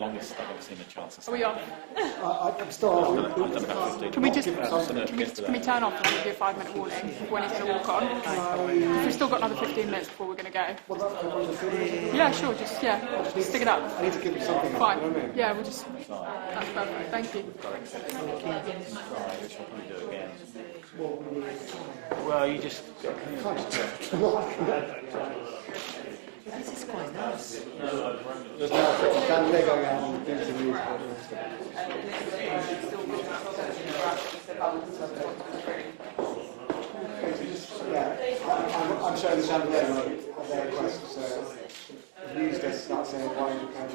longest I've ever seen a Chancellor. Are we off? I'm still on. Can we turn off and give you a 5-minute warning when he's going to walk on? Because we've still got another 15 minutes before we're going to go. Yeah, sure, just stick it up. I need to give him something. Fine. Yeah, we'll just... That's perfect. Thank you. Well, you just... This is quite nice. There's no going out and doing some news. I'm showing the chandelier at their request, so the news desk start saying why you can't.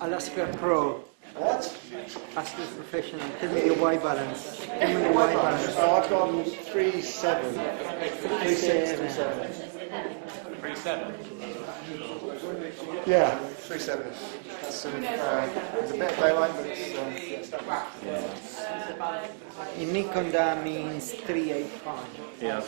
Alaska Pro. What? Ask the professional. Tell me the Y balance. Tell me the Y balance. Oh, I've got 3.7. 3.6. 3.7. Yeah, 3.7. That's sort of, it's a bit of daylight, but it's... In Nikon that means 385. Yeah,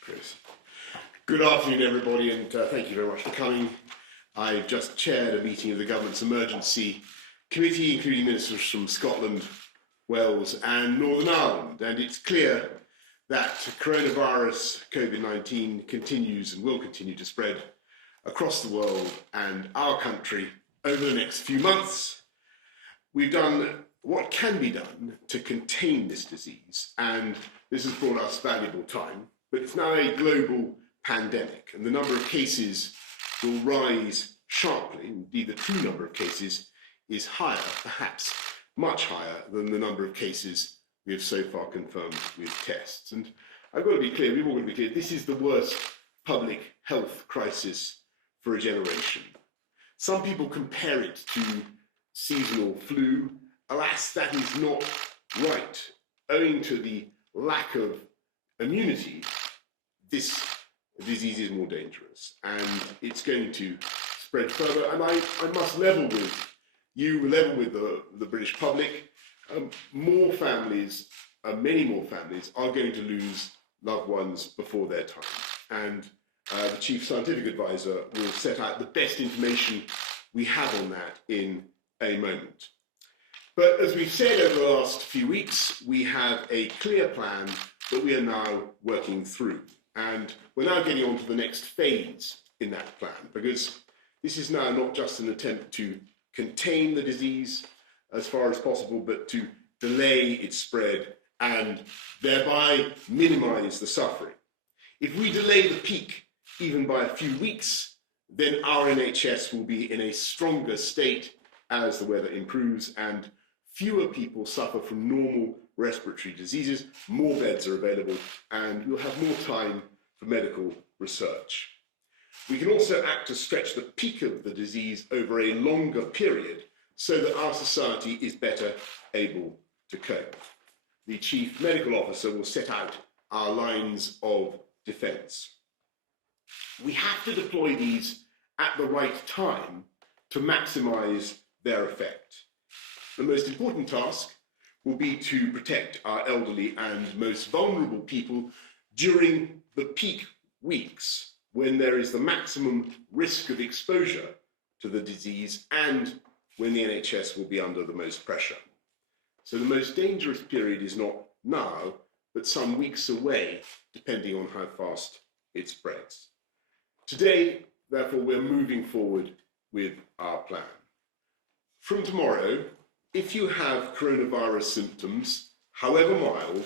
Chris. Good afternoon, everybody, and thank you very much for coming. I've just chaired a meeting of the Government's Emergency Committee, including ministers from Scotland, Wales and Northern Ireland, and it's clear that coronavirus COVID-19 continues and will continue to spread across the world and our country over the next few months. We've done what can be done to contain this disease, and this has brought us valuable time, but it's now a global pandemic, and the number of cases will rise sharply. Indeed, the true number of cases is higher, perhaps much higher than the number of cases we have so far confirmed with tests. And I've got to be clear, we've all got to be clear, this is the worst public health crisis for a generation. Some people compare it to seasonal flu. Alas, that is not right. Owing to the lack of immunity, this disease is more dangerous and it's going to spread further. And I must level with you, level with the British public. More families, many more families, are going to lose loved ones before their time. And the Chief Scientific Advisor will set out the best information we have on that in a moment. But as we've said over the last few weeks, we have a clear plan that we are now working through. And we're now getting on to the next phase in that plan, because this is now not just an attempt to contain the disease as far as possible, but to delay its spread and thereby minimize the suffering. If we delay the peak even by a few weeks, then our NHS will be in a stronger state as the weather improves and fewer people suffer from normal respiratory diseases, more beds are available, and we'll have more time for medical research. We can also act to stretch the peak of the disease over a longer period so that our society is better able to cope. The Chief Medical Officer will set out our lines of defence. We have to deploy these at the right time to maximise their effect. The most important task will be to protect our elderly and most vulnerable people during the peak weeks when there is the maximum risk of exposure to the disease and when the NHS will be under the most pressure. So the most dangerous period is not now, but some weeks away, depending on how fast it spreads. Today, therefore, we're moving forward with our plan. From tomorrow, if you have coronavirus symptoms, however mild,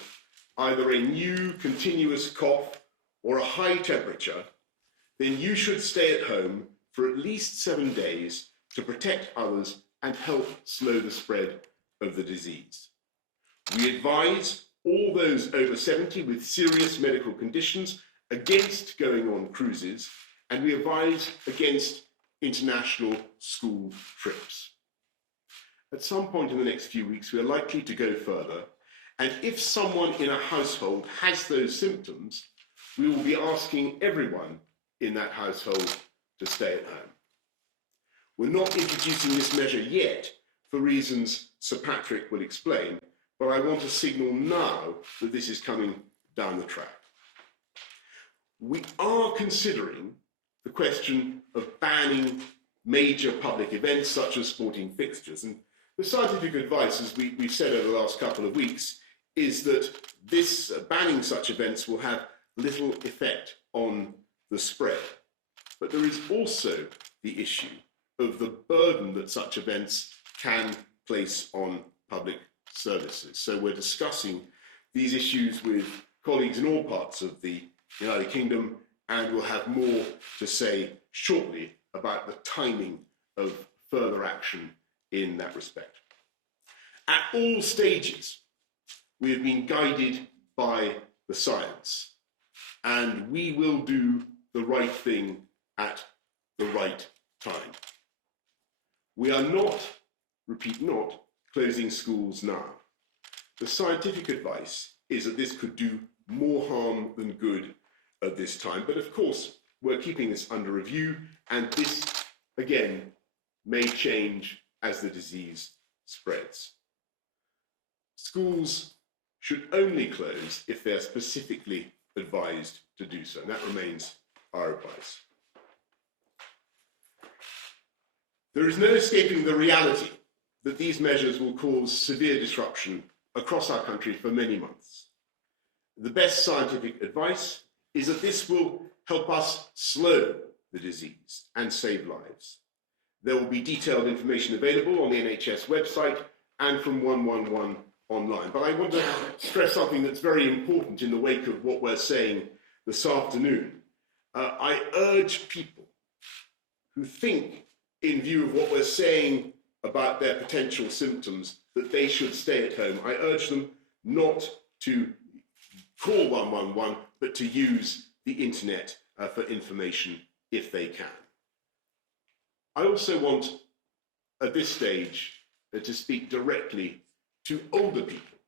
either a new continuous cough or a high temperature, then you should stay at home for at least 7 days to protect others and help slow the spread of the disease. We advise all those over 70 with serious medical conditions against going on cruises, and we advise against international school trips. At some point in the next few weeks, we are likely to go further, and if someone in a household has those symptoms, we will be asking everyone in that household to stay at home. We're not introducing this measure yet for reasons Sir Patrick will explain, but I want to signal now that this is coming down the track. We are considering the question of banning major public events such as sporting fixtures, and the scientific advice, as we've said over the last couple of weeks, is that this banning such events will have little effect on the spread. But there is also the issue of the burden that such events can place on public services. So we're discussing these issues with colleagues in all parts of the United Kingdom, and we'll have more to say shortly about the timing of further action in that respect. At all stages, we have been guided by the science, and we will do the right thing at the right time. We are not, repeat not, closing schools now. The scientific advice is that this could do more harm than good at this time, but of course we're keeping this under review, and this again may change as the disease spreads. Schools should only close if they are specifically advised to do so, and that remains our advice. There is no escaping the reality that these measures will cause severe disruption across our country for many months. The best scientific advice is that this will help us slow the disease and save lives. There will be detailed information available on the NHS website and from 111 online. But I want to stress something that's very important in the wake of what we're saying this afternoon. I urge people who think, in view of what we're saying about their potential symptoms, that they should stay at home. I urge them not to call 111, but to use the internet for information if they can. I also want, at this stage, to speak directly to older people,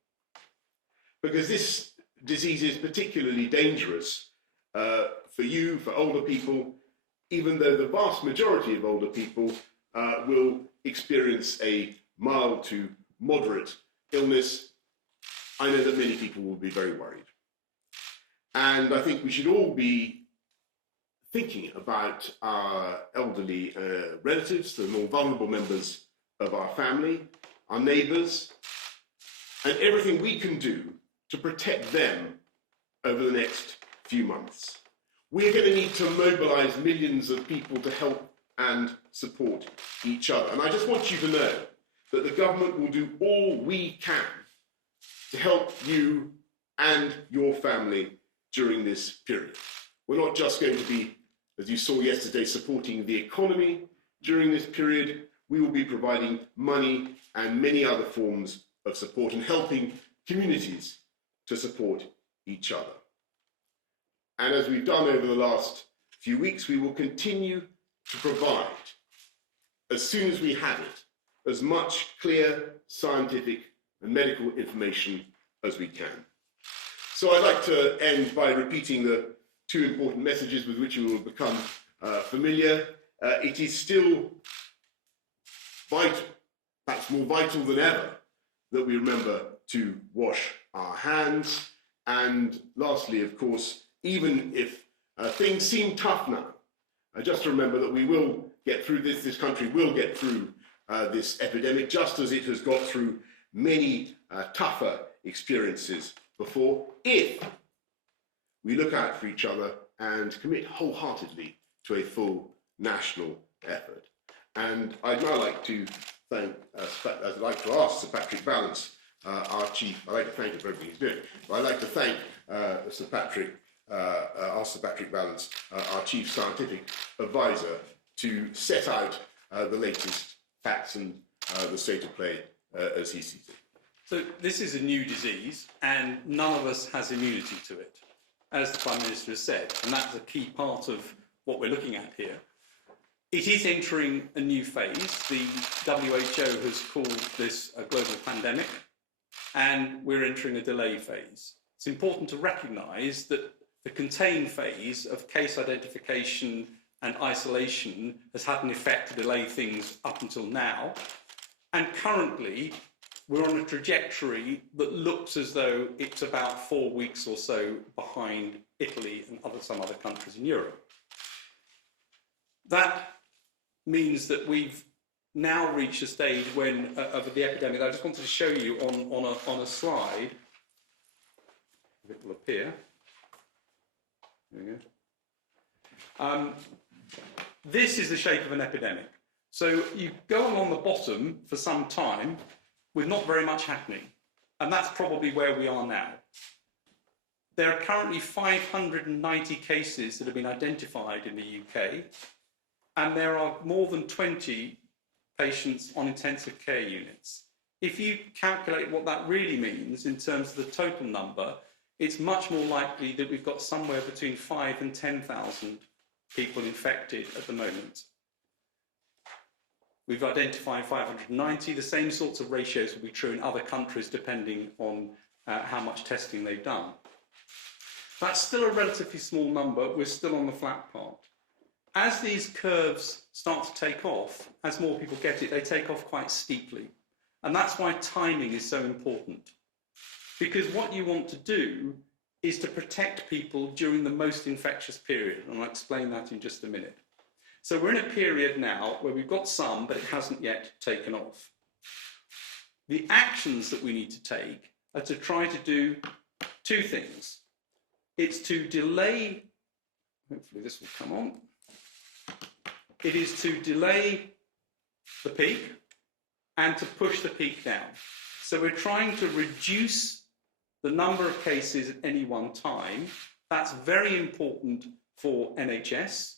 because this disease is particularly dangerous for you, for older people, even though the vast majority of older people will experience a mild to moderate illness. I know that many people will be very worried. And I think we should all be thinking about our elderly relatives, the more vulnerable members of our family, our neighbours, and everything we can do to protect them over the next few months. We're going to need to mobilise millions of people to help and support each other. And I just want you to know that the government will do all we can to help you and your family during this period. We're not just going to be, as you saw yesterday, supporting the economy during this period. We will be providing money and many other forms of support and helping communities to support each other. And as we've done over the last few weeks, we will continue to provide, as soon as we have it, as much clear scientific and medical information as we can. So I'd like to end by repeating the two important messages with which you will become familiar. It is still vital, perhaps more vital than ever, that we remember to wash our hands. And lastly, of course, even if things seem tough now, just remember that we will get through this. This country will get through this epidemic, just as it has got through many tougher experiences before, if we look out for each other and commit wholeheartedly to a full national effort. And I'd now like to thank, I'd like to ask Sir Patrick Vallance, our chief. I'd like to thank him for everything he's doing. But I'd like to thank Sir Patrick Vallance, our chief scientific advisor, to set out the latest facts and the state of play as he sees it. So this is a new disease, and none of us has immunity to it, as the Prime Minister has said, and that's a key part of what we're looking at here. It is entering a new phase. The WHO has called this a global pandemic, and we're entering a delay phase. It's important to recognise that the contain phase of case identification and isolation has had an effect to delay things up until now, and currently we're on a trajectory that looks as though it's about 4 weeks or so behind Italy and some other countries in Europe. That means that we've now reached a stage when of the epidemic. I just wanted to show you on a slide. It will appear. There we go. This is the shape of an epidemic. So you go along the bottom for some time with not very much happening, and that's probably where we are now. There are currently 590 cases that have been identified in the UK, and there are more than 20 patients on intensive care units. If you calculate what that really means in terms of the total number, it's much more likely that we've got somewhere between 5,000 and 10,000 people infected at the moment. We've identified 590. The same sorts of ratios will be true in other countries depending on how much testing they've done. That's still a relatively small number. We're still on the flat part. As these curves start to take off, as more people get it, they take off quite steeply. And that's why timing is so important. Because what you want to do is to protect people during the most infectious period, and I'll explain that in just a minute. So we're in a period now where we've got some, but it hasn't yet taken off. The actions that we need to take are to try to do two things. It's to delay, hopefully this will come on. It is to delay the peak and to push the peak down. So we're trying to reduce the number of cases at any one time. That's very important for NHS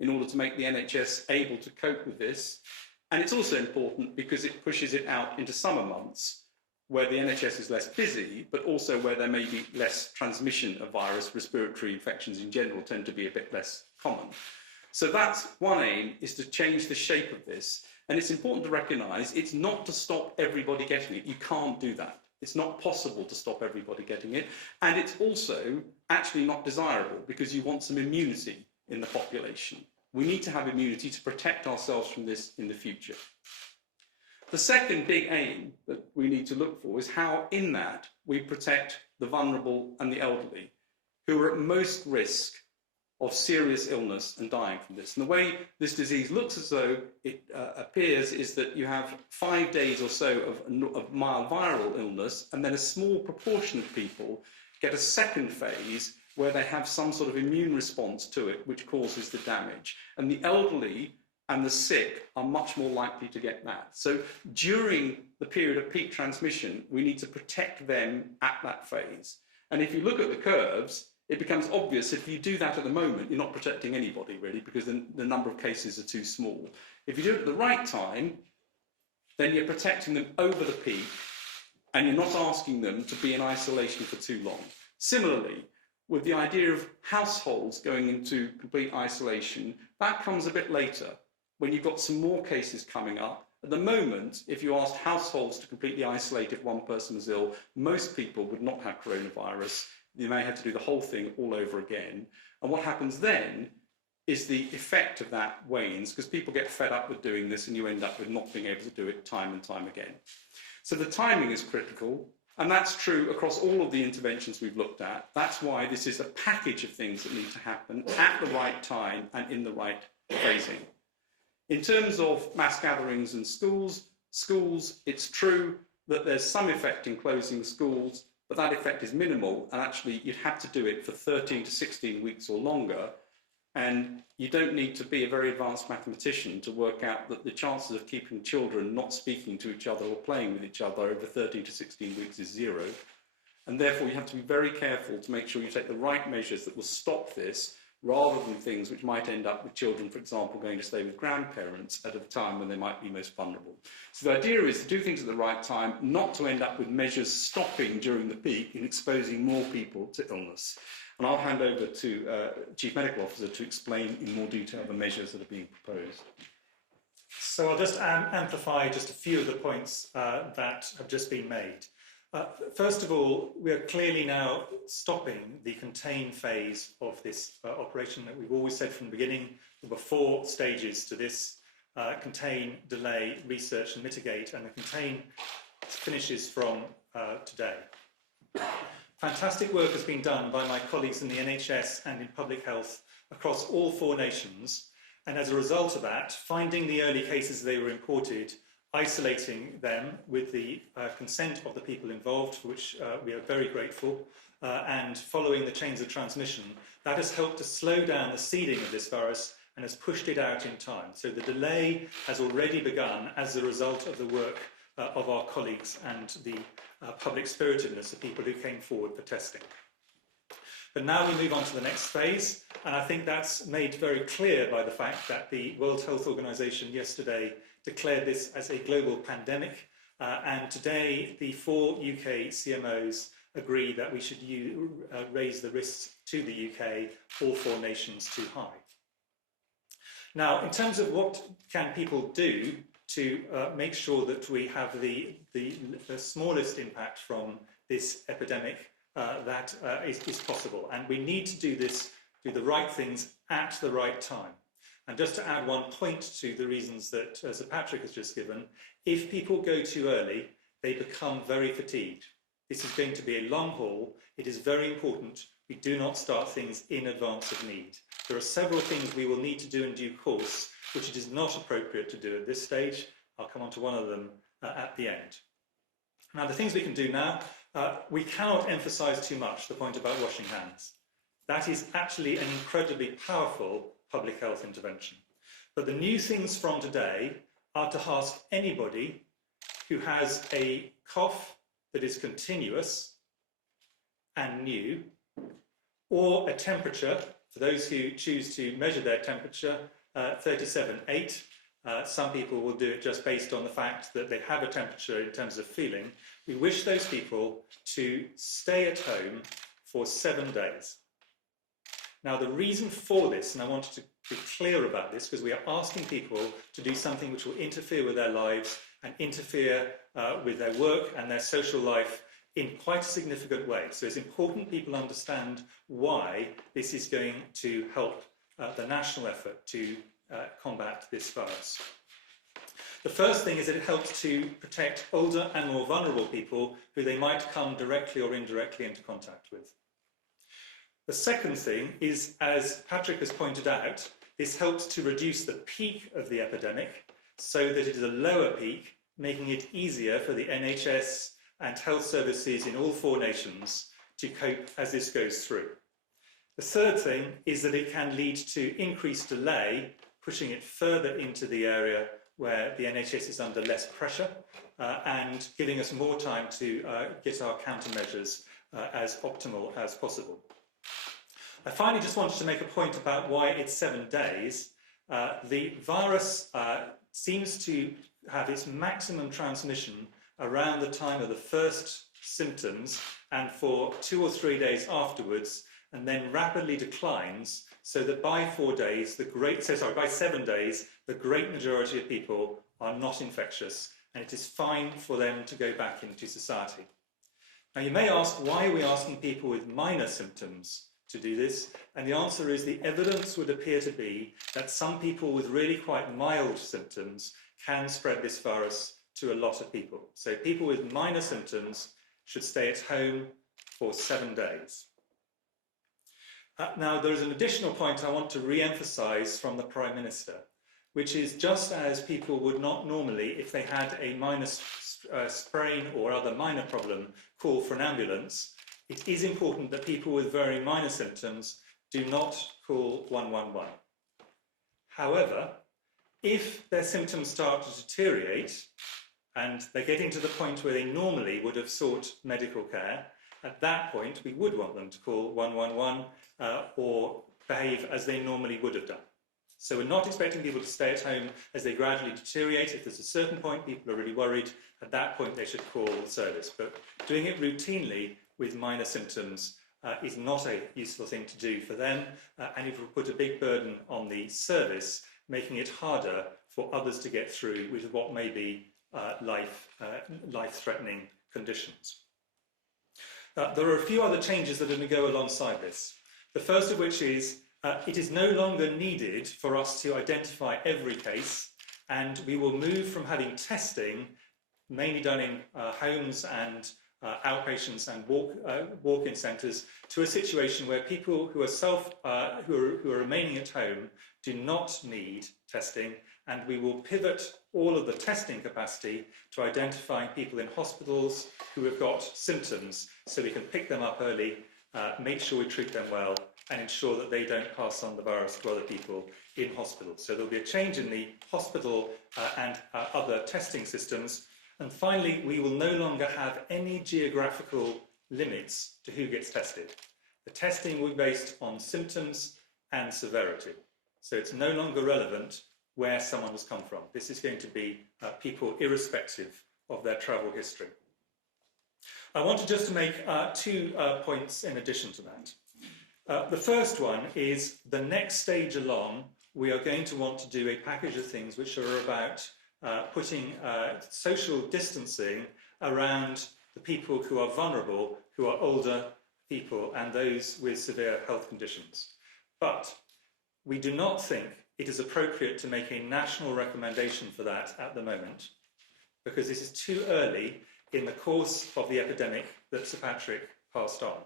in order to make the NHS able to cope with this. And it's also important because it pushes it out into summer months where the NHS is less busy, but also where there may be less transmission of virus. Respiratory infections in general tend to be a bit less common. So that's one aim, is to change the shape of this. And it's important to recognise it's not to stop everybody getting it. You can't do that. It's not possible to stop everybody getting it. And it's also actually not desirable because you want some immunity in the population. We need to have immunity to protect ourselves from this in the future. The second big aim that we need to look for is how in that we protect the vulnerable and the elderly, who are at most risk of serious illness and dying from this. And the way this disease looks as though it appears is that you have 5 days or so of mild viral illness, and then a small proportion of people get a second phase where they have some sort of immune response to it, which causes the damage. And the elderly and the sick are much more likely to get that. So during the period of peak transmission, we need to protect them at that phase. And if you look at the curves, it becomes obvious if you do that at the moment, you're not protecting anybody really, because the number of cases are too small. If you do it at the right time, then you're protecting them over the peak and you're not asking them to be in isolation for too long. Similarly, with the idea of households going into complete isolation, that comes a bit later when you've got some more cases coming up. At the moment, if you asked households to completely isolate if one person was ill, most people would not have coronavirus. You may have to do the whole thing all over again. And what happens then is the effect of that wanes because people get fed up with doing this and you end up with not being able to do it time and time again. So the timing is critical, and that's true across all of the interventions we've looked at. That's why this is a package of things that need to happen at the right time and in the right phasing. In terms of mass gatherings and schools, it's true that there's some effect in closing schools, but that effect is minimal, and actually you'd have to do it for 13 to 16 weeks or longer, and you don't need to be a very advanced mathematician to work out that the chances of keeping children not speaking to each other or playing with each other over 13 to 16 weeks is 0, and therefore you have to be very careful to make sure you take the right measures that will stop this, rather than things which might end up with children, for example, going to stay with grandparents at a time when they might be most vulnerable. So the idea is to do things at the right time, not to end up with measures stopping during the peak and exposing more people to illness. And I'll hand over to Chief Medical Officer to explain in more detail the measures that are being proposed. So I'll just amplify just a few of the points that have just been made. First of all, we are clearly now stopping the contain phase of this operation that we've always said from the beginning. There were 4 stages to this: contain, delay, research and mitigate, and the contain finishes from today. Fantastic work has been done by my colleagues in the NHS and in public health across all 4 nations, and as a result of that, finding the early cases they were reported, isolating them with the consent of the people involved, for which we are very grateful, and following the chains of transmission, that has helped to slow down the seeding of this virus and has pushed it out in time. So the delay has already begun as a result of the work of our colleagues and the public spiritedness of people who came forward for testing. But now we move on to the next phase, and I think that's made very clear by the fact that the World Health Organization yesterday declared this as a global pandemic, and today the 4 UK CMOs agree that we should raise the risks to the UK, all 4 nations, too high. Now, in terms of what can people do to make sure that we have the smallest impact from this epidemic that is possible, and we need to do the right things at the right time. And just to add one point to the reasons that Sir Patrick has just given, if people go too early, they become very fatigued. This is going to be a long haul. It is very important we do not start things in advance of need. There are several things we will need to do in due course, which it is not appropriate to do at this stage. I'll come on to one of them at the end. Now, the things we can do now, we cannot emphasise too much the point about washing hands. That is actually an incredibly powerful public health intervention. But the new things from today are to ask anybody who has a cough that is continuous and new, or a temperature, for those who choose to measure their temperature, 37.8. Some people will do it just based on the fact that they have a temperature in terms of feeling. We wish those people to stay at home for 7 days. Now, the reason for this, and I wanted to be clear about this, because we are asking people to do something which will interfere with their lives and interfere with their work and their social life in quite a significant way. So it's important people understand why this is going to help the national effort to combat this virus. The first thing is that it helps to protect older and more vulnerable people who they might come directly or indirectly into contact with. The second thing is, as Patrick has pointed out, this helps to reduce the peak of the epidemic so that it is a lower peak, making it easier for the NHS and health services in all 4 nations to cope as this goes through. The third thing is that it can lead to increased delay, pushing it further into the area where the NHS is under less pressure and giving us more time to get our countermeasures as optimal as possible. I finally just wanted to make a point about why it's 7 days. The virus seems to have its maximum transmission around the time of the first symptoms and for 2 or 3 days afterwards, and then rapidly declines so that by 4 days, by 7 days, the great majority of people are not infectious and it is fine for them to go back into society. Now, you may ask, why are we asking people with minor symptoms to do this? And the answer is the evidence would appear to be that some people with really quite mild symptoms can spread this virus to a lot of people. So people with minor symptoms should stay at home for 7 days. Now, there is an additional point I want to re-emphasise from the Prime Minister, which is just as people would not normally, if they had a minor sprain or other minor problem, call for an ambulance, it is important that people with very minor symptoms do not call 111. However, if their symptoms start to deteriorate and they're getting to the point where they normally would have sought medical care, at that point we would want them to call 111 or behave as they normally would have done. So we're not expecting people to stay at home as they gradually deteriorate. If there's a certain point people are really worried, at that point they should call the service. But doing it routinely with minor symptoms is not a useful thing to do for them, and it will put a big burden on the service, making it harder for others to get through with what may be life-threatening conditions. There are a few other changes that are going to go alongside this. The first of which is it is no longer needed for us to identify every case, and we will move from having testing mainly done in homes and outpatients and walk-in centres to a situation where people who are who are remaining at home do not need testing, and we will pivot all of the testing capacity to identifying people in hospitals who have got symptoms so we can pick them up early, make sure we treat them well, and ensure that they don't pass on the virus to other people in hospitals. So there'll be a change in the hospital and other testing systems. And finally, we will no longer have any geographical limits to who gets tested. The testing will be based on symptoms and severity. So it's no longer relevant where someone has come from. This is going to be people irrespective of their travel history. I wanted just to make 2 points in addition to that. The first one is the next stage along, we are going to want to do a package of things which are about putting social distancing around the people who are vulnerable, who are older people and those with severe health conditions. But we do not think it is appropriate to make a national recommendation for that at the moment, because this is too early in the course of the epidemic that Sir Patrick passed on.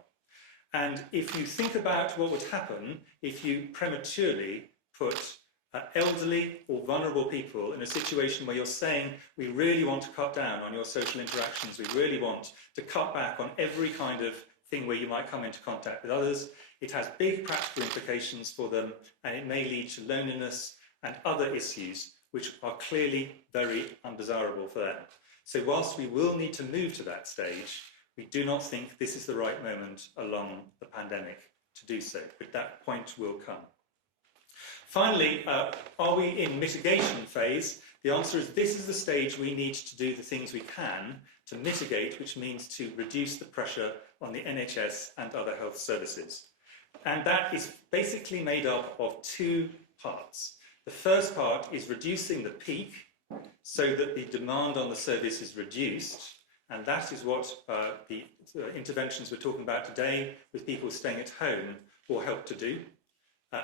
And if you think about what would happen if you prematurely put elderly or vulnerable people in a situation where you're saying, we really want to cut down on your social interactions, we really want to cut back on every kind of thing where you might come into contact with others, it has big practical implications for them, and it may lead to loneliness and other issues which are clearly very undesirable for them. So whilst we will need to move to that stage, we do not think this is the right moment along the pandemic to do so, but that point will come. Finally, are we in mitigation phase? The answer is this is the stage we need to do the things we can to mitigate, which means to reduce the pressure on the NHS and other health services. And that is basically made up of two parts. The first part is reducing the peak so that the demand on the service is reduced. And that is what the interventions we're talking about today with people staying at home will help to do.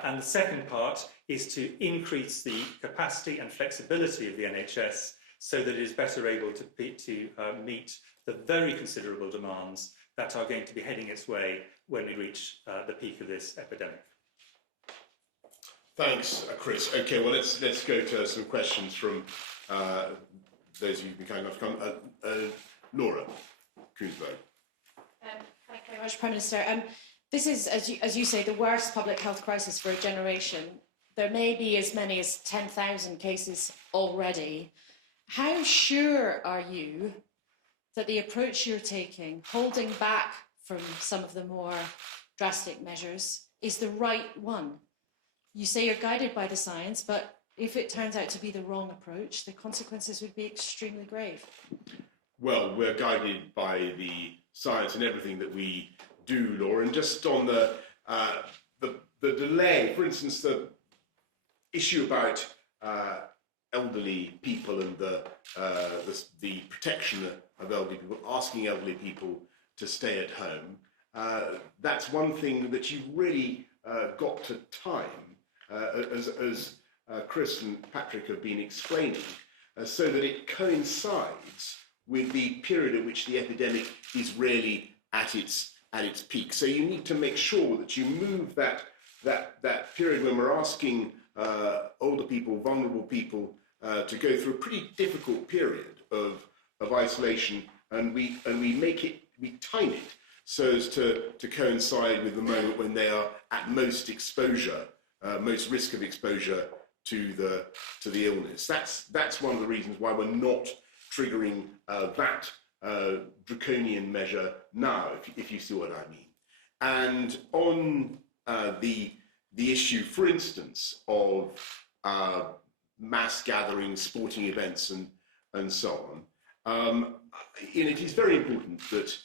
And the second part is to increase the capacity and flexibility of the NHS so that it is better able to meet the very considerable demands that are going to be heading its way when we reach the peak of this epidemic. Thanks, Chris. Okay, well, let's go to some questions from those of you who've been kind enough to come. Laura Koonsberg. Thank you very much, Prime Minister. This is, as you say, the worst public health crisis for a generation. There may be as many as 10,000 cases already. How sure are you that the approach you're taking, holding back from some of the more drastic measures, is the right one? You say you're guided by the science, but if it turns out to be the wrong approach, the consequences would be extremely grave. Well, we're guided by the science in everything that we do, Laura. And just on the delay, for instance, the issue about elderly people and the protection of elderly people, asking elderly people to stay at home, that's one thing that you've really got to time, as Chris and Patrick have been explaining, so that it coincides with the period at which the epidemic is really at its peak. So you need to make sure that you move that period when we're asking older people, vulnerable people, to go through a pretty difficult period of isolation, and we time it so as to coincide with the moment when they are at most exposure, most risk of exposure to the illness. That's one of the reasons why we're not triggering that draconian measure now, if you see what I mean. And on the issue, for instance, of mass gatherings, sporting events, and so on, it is very important that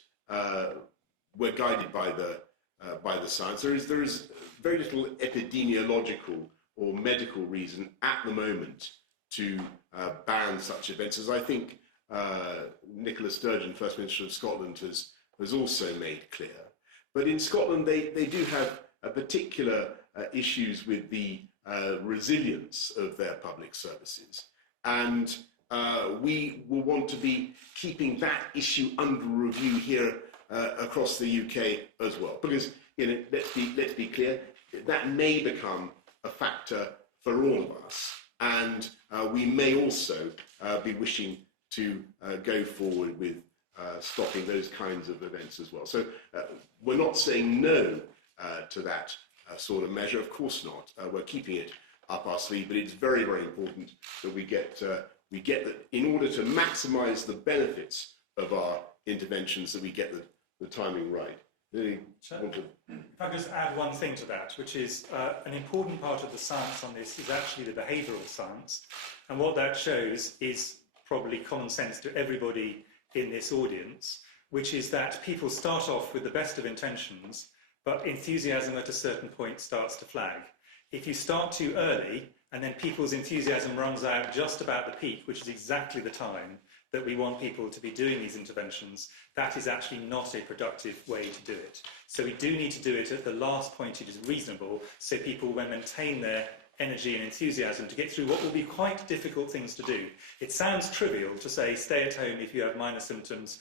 we're guided by the science. There is very little epidemiological or medical reason at the moment to ban such events, as I think Nicola Sturgeon, First Minister of Scotland, has also made clear. But in Scotland, they do have particular issues with the resilience of their public services. And we will want to be keeping that issue under review here across the UK as well. Because, let's be clear, that may become a factor for all of us. And we may also be wishing to go forward with stopping those kinds of events as well. So we're not saying no to that sort of measure, of course not. We're keeping it up our sleeve, but it's very, very important that we get that in order to maximise the benefits of our interventions, that we get the timing right. If I could just add one thing to that, which is an important part of the science on this is actually the behavioural science. And what that shows is probably common sense to everybody in this audience, which is that people start off with the best of intentions, but enthusiasm at a certain point starts to flag. If you start too early, and then people's enthusiasm runs out just about the peak, which is exactly the time that we want people to be doing these interventions, that is actually not a productive way to do it. So we do need to do it at the last point it is reasonable, so people will maintain their energy and enthusiasm to get through what will be quite difficult things to do. It sounds trivial to say stay at home if you have minor symptoms.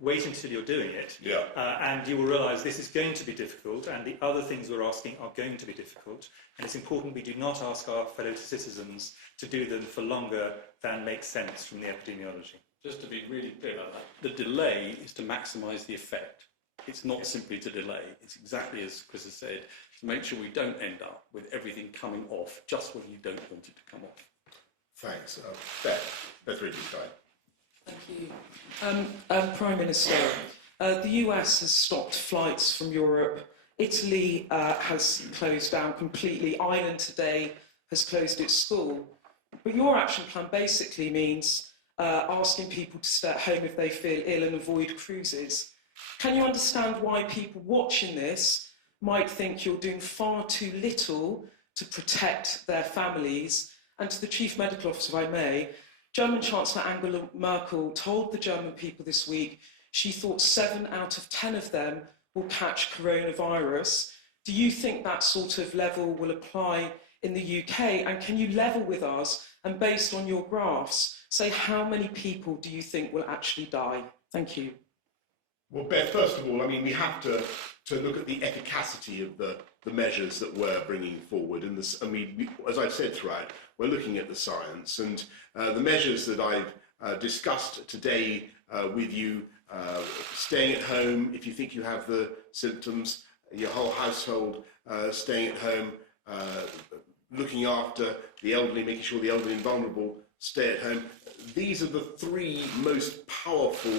Wait until you're doing it, and you will realise this is going to be difficult, and the other things we're asking are going to be difficult. And it's important we do not ask our fellow citizens to do them for longer than makes sense from the epidemiology. Just to be really clear about that, the delay is to maximise the effect. It's not simply to delay. It's exactly as Chris has said, to make sure we don't end up with everything coming off just when you don't want it to come off. Thanks. Beth Ridley-Stein. Thank you. Prime Minister, the US has stopped flights from Europe. Italy has closed down completely. Ireland today has closed its school. But your action plan basically means asking people to stay at home if they feel ill and avoid cruises. Can you understand why people watching this might think you're doing far too little to protect their families? And to the Chief Medical Officer, if I may, German Chancellor Angela Merkel told the German people this week she thought 7 out of 10 of them will catch coronavirus. Do you think that sort of level will apply in the UK? And can you level with us and, based on your graphs, say how many people do you think will actually die? Thank you. Well, Beth, first of all, I mean, we have to look at the efficacy of the measures that we're bringing forward. And this, I mean, as I've said throughout, we're looking at the science, and the measures that I've discussed today with you, staying at home if you think you have the symptoms, your whole household staying at home, looking after the elderly, making sure the elderly and vulnerable stay at home. These are the 3 most powerful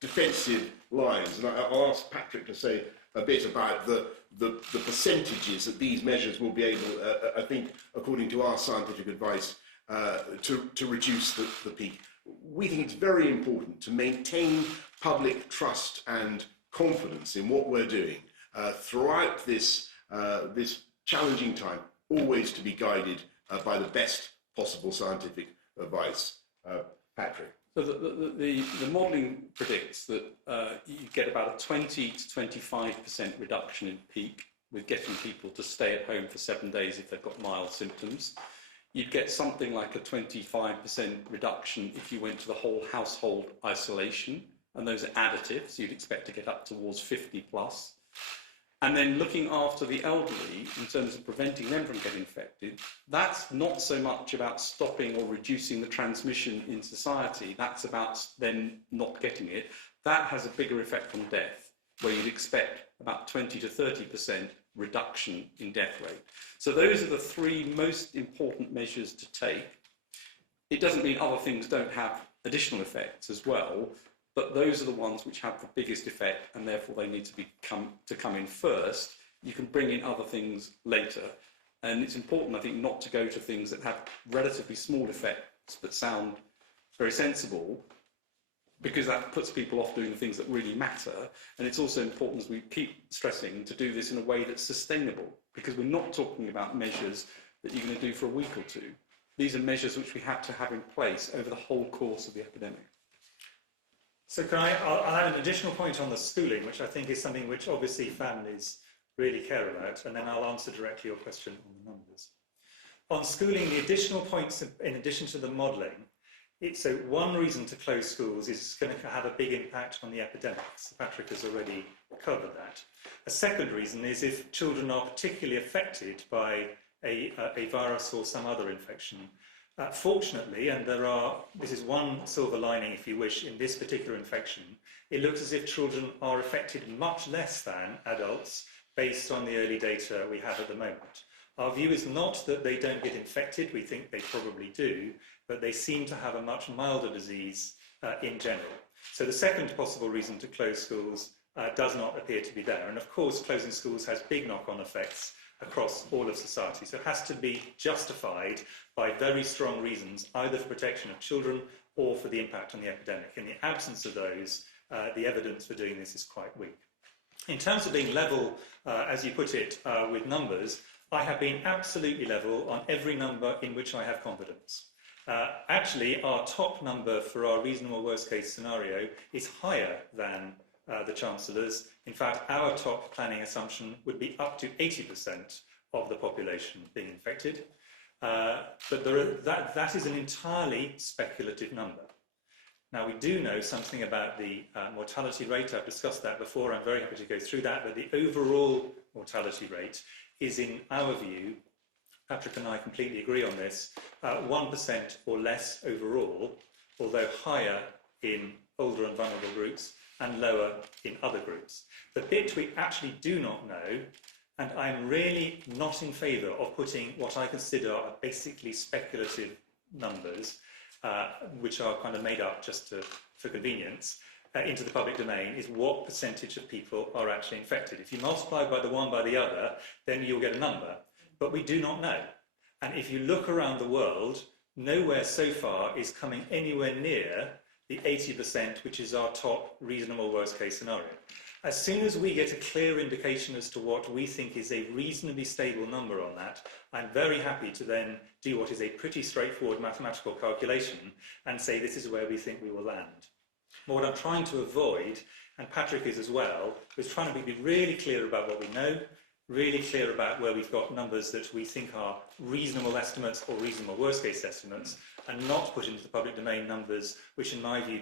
defensive lines, and I'll ask Patrick to say a bit about the percentages that these measures will be able, I think, according to our scientific advice, to reduce the peak. We think it's very important to maintain public trust and confidence in what we're doing throughout this challenging time, always to be guided by the best possible scientific advice. Patrick. So the modelling predicts that you get about a 20 to 25% reduction in peak with getting people to stay at home for 7 days if they've got mild symptoms. You'd get something like a 25% reduction if you went to the whole household isolation, and those are additive, so you'd expect to get up towards 50 plus. And then looking after the elderly in terms of preventing them from getting infected, that's not so much about stopping or reducing the transmission in society, that's about them not getting it. That has a bigger effect on death, where you'd expect about 20 to 30% reduction in death rate. So those are the 3 most important measures to take. It doesn't mean other things don't have additional effects as well, but those are the ones which have the biggest effect, and therefore they need to come in first. You can bring in other things later, and it's important, I think, not to go to things that have relatively small effects but sound very sensible, because that puts people off doing the things that really matter. And it's also important, as we keep stressing, to do this in a way that's sustainable, because we're not talking about measures that you're going to do for a week or 2. These are measures which we have to have in place over the whole course of the epidemic. So I'll add an additional point on the schooling, which I think is something which obviously families really care about, and then I'll answer directly your question on the numbers. On schooling, the additional points, in addition to the modelling, so one reason to close schools is it's going to have a big impact on the epidemics. Patrick has already covered that. A second reason is if children are particularly affected by a virus or some other infection. Fortunately, and this is one silver lining, if you wish, in this particular infection, it looks as if children are affected much less than adults based on the early data we have at the moment. Our view is not that they don't get infected, we think they probably do, but they seem to have a much milder disease in general. So the second possible reason to close schools does not appear to be there. And of course, closing schools has big knock-on effects across all of society. So it has to be justified by very strong reasons, either for protection of children or for the impact on the epidemic. In the absence of those, the evidence for doing this is quite weak. In terms of being level, as you put it, with numbers, I have been absolutely level on every number in which I have confidence. Actually, our top number for our reasonable worst case scenario is higher than the Chancellor's. In fact, our top planning assumption would be up to 80% of the population being infected. But that is an entirely speculative number. Now, we do know something about the mortality rate. I've discussed that before. I'm very happy to go through that. But the overall mortality rate is, in our view, Patrick and I completely agree on this, 1% or less overall, although higher in older and vulnerable groups and lower in other groups. The bit we actually do not know, and I'm really not in favour of putting what I consider are basically speculative numbers, which are kind of made up just for convenience, into the public domain, is what percentage of people are actually infected. If you multiply by the one by the other, then you'll get a number. But we do not know. And if you look around the world, nowhere so far is coming anywhere near the 80%, which is our top reasonable worst case scenario. As soon as we get a clear indication as to what we think is a reasonably stable number on that, I'm very happy to then do what is a pretty straightforward mathematical calculation and say this is where we think we will land. But what I'm trying to avoid, and Patrick is as well, is trying to be really clear about what we know, really clear about where we've got numbers that we think are reasonable estimates or reasonable worst case estimates, and not put into the public domain numbers which in my view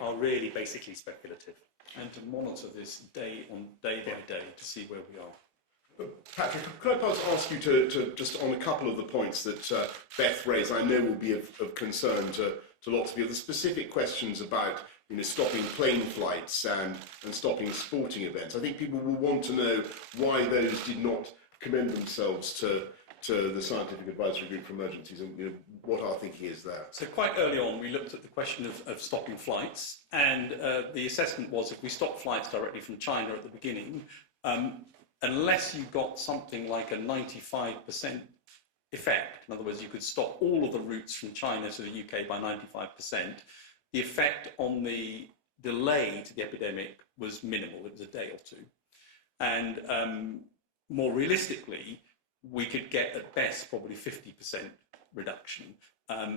are really basically speculative. And to monitor this day by day to see where we are. Patrick, could I perhaps ask you to just on a couple of the points that Beth raised, I know will be of concern to lots of you, the specific questions about stopping plane flights and stopping sporting events. I think people will want to know why those did not commend themselves to the Scientific Advisory Group for Emergencies and what our thinking is there. So quite early on we looked at the question of stopping flights, and the assessment was if we stop flights directly from China at the beginning, unless you got something like a 95% effect, in other words you could stop all of the routes from China to the UK by 95%, the effect on the delay to the epidemic was minimal. It was a day or two. And more realistically, we could get at best probably 50% reduction.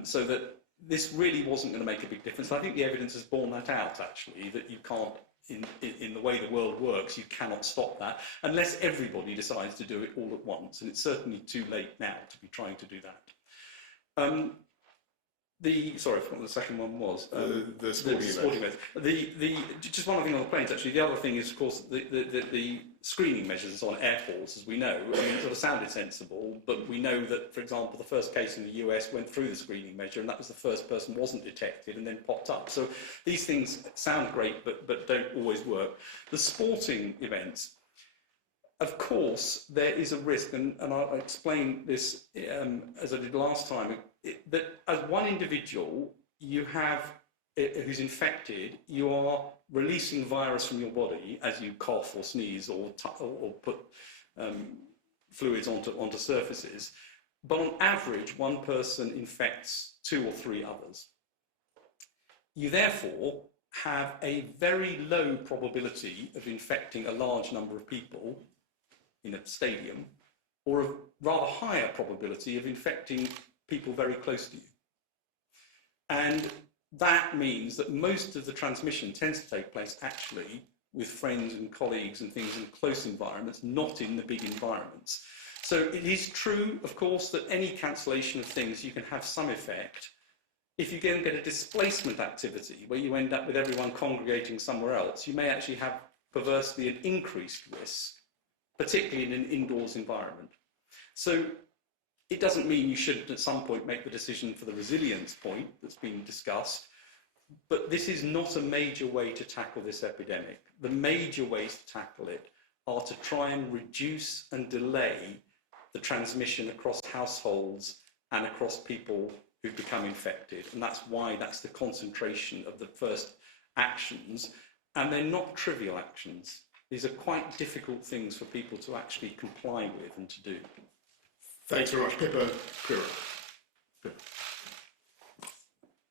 So that this really wasn't going to make a big difference. I think the evidence has borne that out, actually, that you can't, in the way the world works, you cannot stop that unless everybody decides to do it all at once. And it's certainly too late now to be trying to do that. Sorry, I forgot what the second one was. The sporting event. Just one other thing on the planes, actually. The other thing is, of course, the screening measures on airports, as we know. I mean, it sort of sounded sensible, but we know that, for example, the first case in the US went through the screening measure, and that was the first person wasn't detected and then popped up. So these things sound great, but don't always work. The sporting events, of course, there is a risk, and I'll explain this as I did last time, that as one individual you have who's infected, you are releasing virus from your body as you cough or sneeze or put fluids onto surfaces. But on average, one person infects 2 or 3 others. You therefore have a very low probability of infecting a large number of people in a stadium, or a rather higher probability of infecting people very close to you. And that means that most of the transmission tends to take place actually with friends and colleagues and things in close environments, not in the big environments. So it is true, of course, that any cancellation of things, you can have some effect. If you get a displacement activity where you end up with everyone congregating somewhere else, you may actually have perversely an increased risk, particularly in an indoors environment. So it doesn't mean you shouldn't at some point make the decision for the resilience point that's been discussed, but this is not a major way to tackle this epidemic. The major ways to tackle it are to try and reduce and delay the transmission across households and across people who've become infected. And that's why that's the concentration of the first actions. And they're not trivial actions. These are quite difficult things for people to actually comply with and to do. Thanks very much. Pippa Crerar.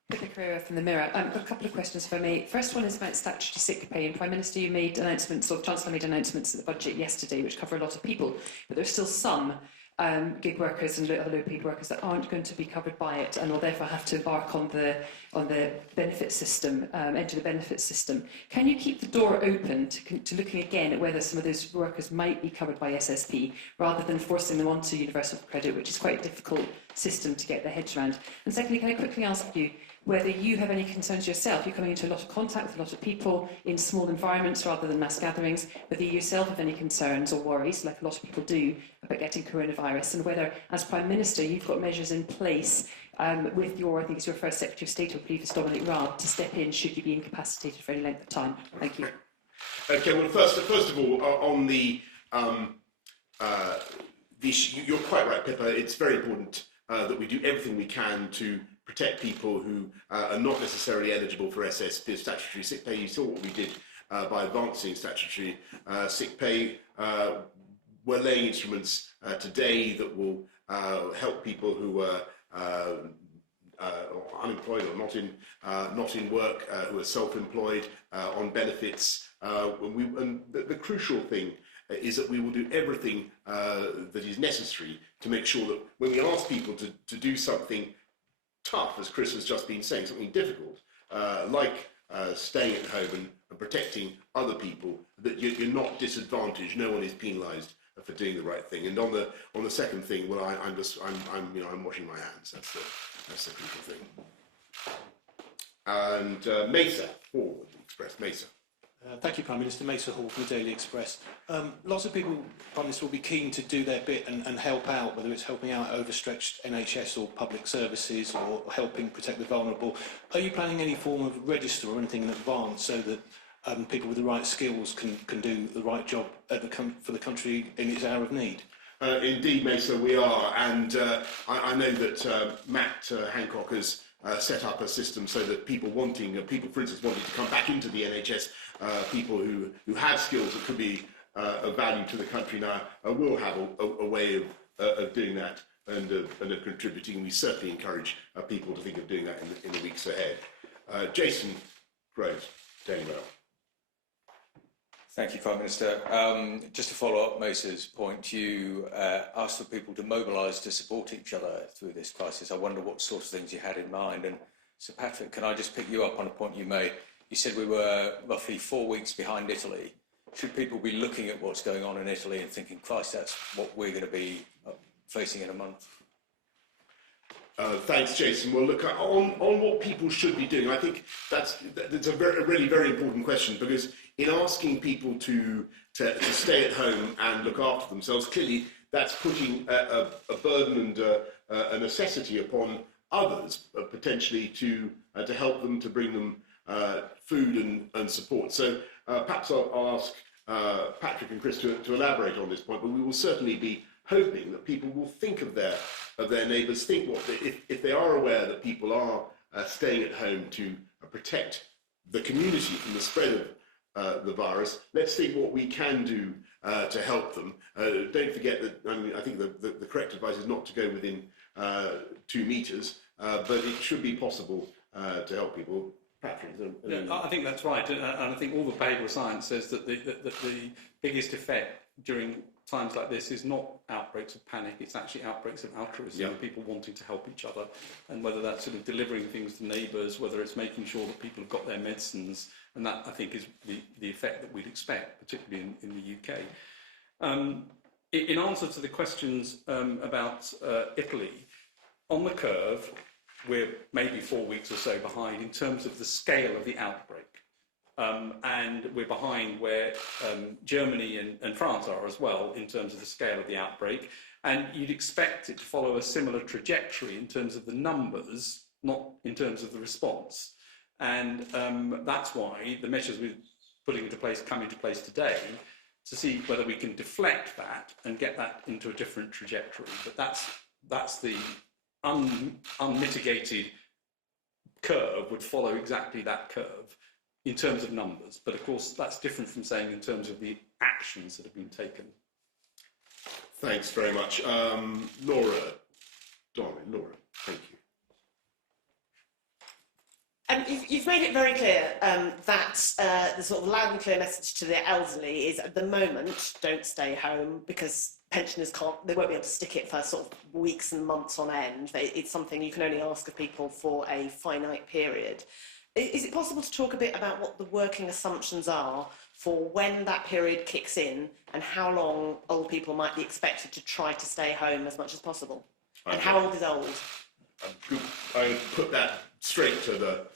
Pippa Crerar from the Mirror. I've got a couple of questions for me. First one is about statutory sick pay. And Prime Minister, you made announcements, or Chancellor made announcements at the budget yesterday, which cover a lot of people, but there's still some gig workers and other low-paid workers that aren't going to be covered by it and will therefore have to embark on the benefit system, enter the benefit system. Can you keep the door open to looking again at whether some of those workers might be covered by SSP rather than forcing them onto universal credit, which is quite a difficult system to get their heads around? And secondly, can I quickly ask you whether you have any concerns yourself? You're coming into a lot of contact with a lot of people in small environments rather than mass gatherings, whether you yourself have any concerns or worries, like a lot of people do, about getting coronavirus, and whether, as Prime Minister, you've got measures in place with your, I think it's your first Secretary of State or previous Dominic Raab, to step in should you be incapacitated for any length of time. Thank you. Okay, well, first of all, on the issue, you're quite right, Pippa. It's very important that we do everything we can to protect people who are not necessarily eligible for SSP, statutory sick pay. You saw what we did by advancing statutory sick pay. We're laying instruments today that will help people who are unemployed or not in work, who are self-employed, on benefits. And the crucial thing is that we will do everything that is necessary to make sure that when we ask people to do something tough, as Chris has just been saying, something difficult, like staying at home and protecting other people, that you're not disadvantaged. No one is penalised for doing the right thing. And on the second thing, well, I'm washing my hands. That's the crucial thing. And Mesa, Forward Express, Mesa. Thank you, Prime Minister. Mesa Hall from the Daily Express. Lots of people, Prime Minister, will be keen to do their bit and help out, whether it's helping out overstretched NHS or public services or helping protect the vulnerable. Are you planning any form of register or anything in advance so that people with the right skills can do the right job for the country in its hour of need? Indeed, Mesa, we are. And I know that Matt Hancock has set up a system so that people, for instance, wanting to come back into the NHS, people who have skills that could be of value to the country now, will have a way of doing that and of contributing. We certainly encourage people to think of doing that in the weeks ahead. Jason Groves, Daily Mail. Thank you, Prime Minister. Just to follow up Mesa's point, you asked for people to mobilise to support each other through this crisis. I wonder what sorts of things you had in mind. And Sir Patrick, can I just pick you up on a point you made? You said we were roughly 4 weeks behind Italy. Should people be looking at what's going on in Italy and thinking, Christ, that's what we're going to be facing in a month? Thanks, Jason. Well, look, on what people should be doing, I think that's a really very important question, because in asking people to stay at home and look after themselves, clearly that's putting a burden and a necessity upon others, potentially to help them, to bring them food and support. So perhaps I'll ask Patrick and Chris to elaborate on this point, but we will certainly be hoping that people will think of their neighbours, think if they are aware that people are staying at home to protect the community from the spread of the virus, let's think what we can do to help them. Don't forget that, I think the correct advice is not to go within 2 metres, but it should be possible to help people. Patrick, I think that's right, and I think all the behavioural science says that the biggest effect during times like this is not outbreaks of panic, it's actually outbreaks of altruism, and people wanting to help each other, and whether that's sort of delivering things to neighbours, whether it's making sure that people have got their medicines, and that, I think, is the effect that we'd expect, particularly in the UK. In answer to the questions about Italy, on the curve, we're maybe 4 weeks or so behind in terms of the scale of the outbreak. And we're behind where Germany and France are as well in terms of the scale of the outbreak. And you'd expect it to follow a similar trajectory in terms of the numbers, not in terms of the response. And that's why the measures we're putting into place come into place today, to see whether we can deflect that and get that into a different trajectory. But that's the unmitigated curve would follow exactly that curve in terms of numbers. But of course, that's different from saying in terms of the actions that have been taken. Thanks very much. Laura, thank you. You've made it very clear that the sort of loud and clear message to the elderly is, at the moment, don't stay home, because pensioners they won't be able to stick it for sort of weeks and months on end. It's something you can only ask of people for a finite period. Is it possible to talk a bit about what the working assumptions are for when that period kicks in, and how long old people might be expected to try to stay home as much as possible? And how old is old? I put that straight to the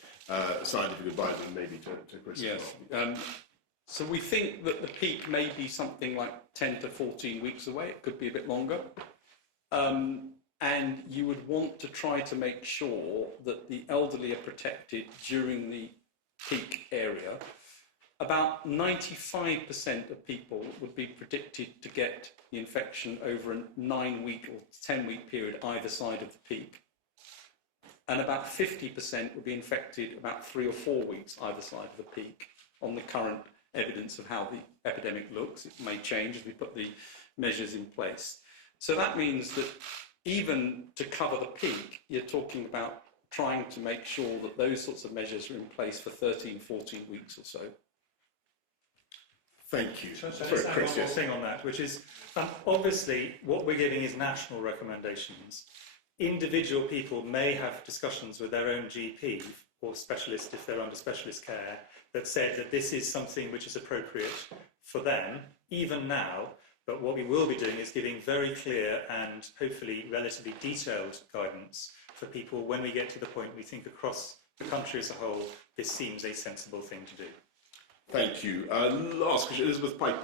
scientific advisor, and maybe to Chris. Yes. So we think that the peak may be something like 10 to 14 weeks away. It could be a bit longer. And you would want to try to make sure that the elderly are protected during the peak area. About 95% of people would be predicted to get the infection over a 9-week or 10-week period either side of the peak. And about 50% would be infected about 3 or 4 weeks either side of the peak on the current evidence of how the epidemic looks. It may change as we put the measures in place. So that means that even to cover the peak, you're talking about trying to make sure that those sorts of measures are in place for 13, 14 weeks or so. Thank you. So let's add one more thing on that, which is obviously what we're giving is national recommendations. Individual people may have discussions with their own GP or specialist if they're under specialist care that said that this is something which is appropriate for them, even now. But what we will be doing is giving very clear and hopefully relatively detailed guidance for people when we get to the point we think across the country as a whole, this seems a sensible thing to do. Thank you. Last question, Elizabeth Piper.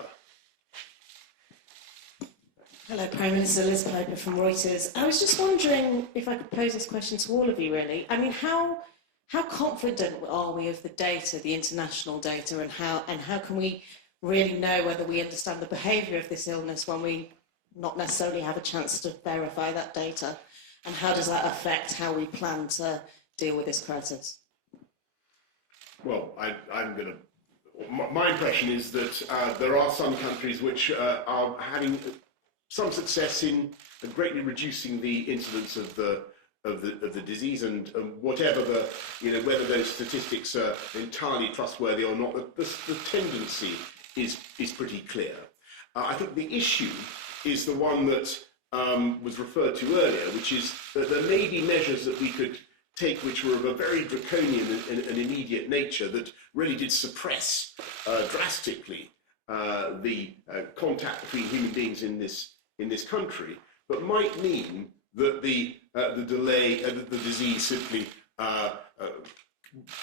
Hello, Prime Minister. Liz Piper from Reuters. I was just wondering if I could pose this question to all of you, really. I mean, how confident are we of the data, the international data, and how can we really know whether we understand the behaviour of this illness when we not necessarily have a chance to verify that data? And how does that affect how we plan to deal with this crisis? Well, my impression is that there are some countries which are having some success in greatly reducing the incidence of the disease, and whatever whether those statistics are entirely trustworthy or not, the tendency is pretty clear. I think the issue is the one that was referred to earlier, which is that there may be measures that we could take which were of a very draconian and immediate nature that really did suppress drastically the contact between human beings in this country, but might mean that the delay, the disease simply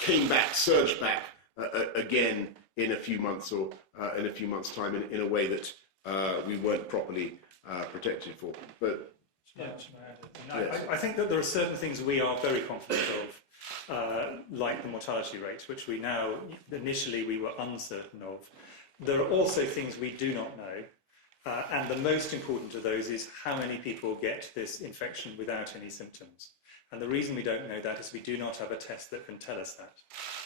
came back, surged back again in a few months or in a few months' time in a way that we weren't properly protected for. But I think that there are certain things we are very confident of, like the mortality rate, which we now, initially we were uncertain of. There are also things we do not know, and the most important of those is how many people get this infection without any symptoms. And the reason we don't know that is we do not have a test that can tell us that.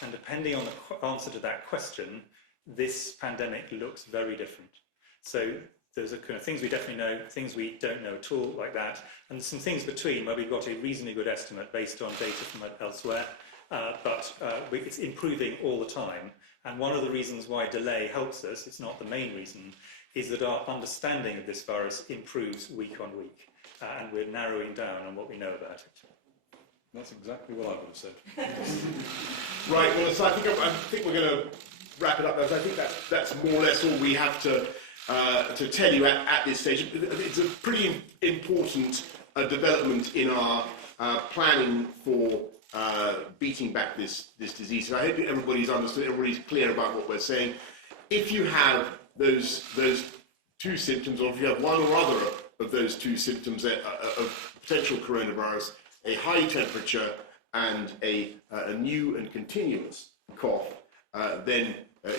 And depending on the answer to that question, this pandemic looks very different. So there's a kind of things we definitely know, things we don't know at all, like that, and some things between where we've got a reasonably good estimate based on data from elsewhere, but it's improving all the time. And one of the reasons why delay helps us, it's not the main reason, is that our understanding of this virus improves week on week, and we're narrowing down on what we know about it. That's exactly what I would have said. Right, well, so I think we're going to wrap it up there. So I think that's more or less all we have to tell you at this stage. It's a pretty important development in our planning for beating back this disease. So I hope everybody's understood, everybody's clear about what we're saying. If you have those two symptoms, or if you have one or other of those two symptoms of potential coronavirus, a high temperature and a new and continuous cough, then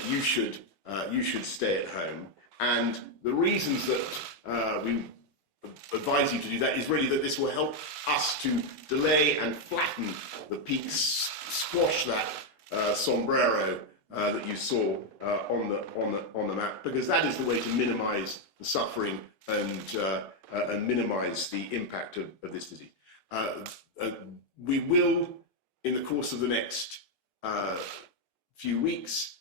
you should stay at home. And the reasons that we advise you to do that is really that this will help us to delay and flatten the peaks, squash that sombrero that you saw on the map, because that is the way to minimise the suffering and minimise the impact of this disease. We will, in the course of the next few weeks,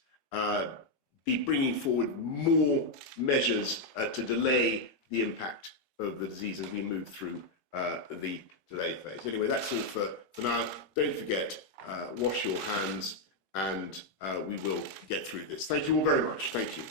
be bringing forward more measures to delay the impact of the disease as we move through the delay phase. Anyway, that's all for now. Don't forget, wash your hands, and we will get through this. Thank you all very much. Thank you.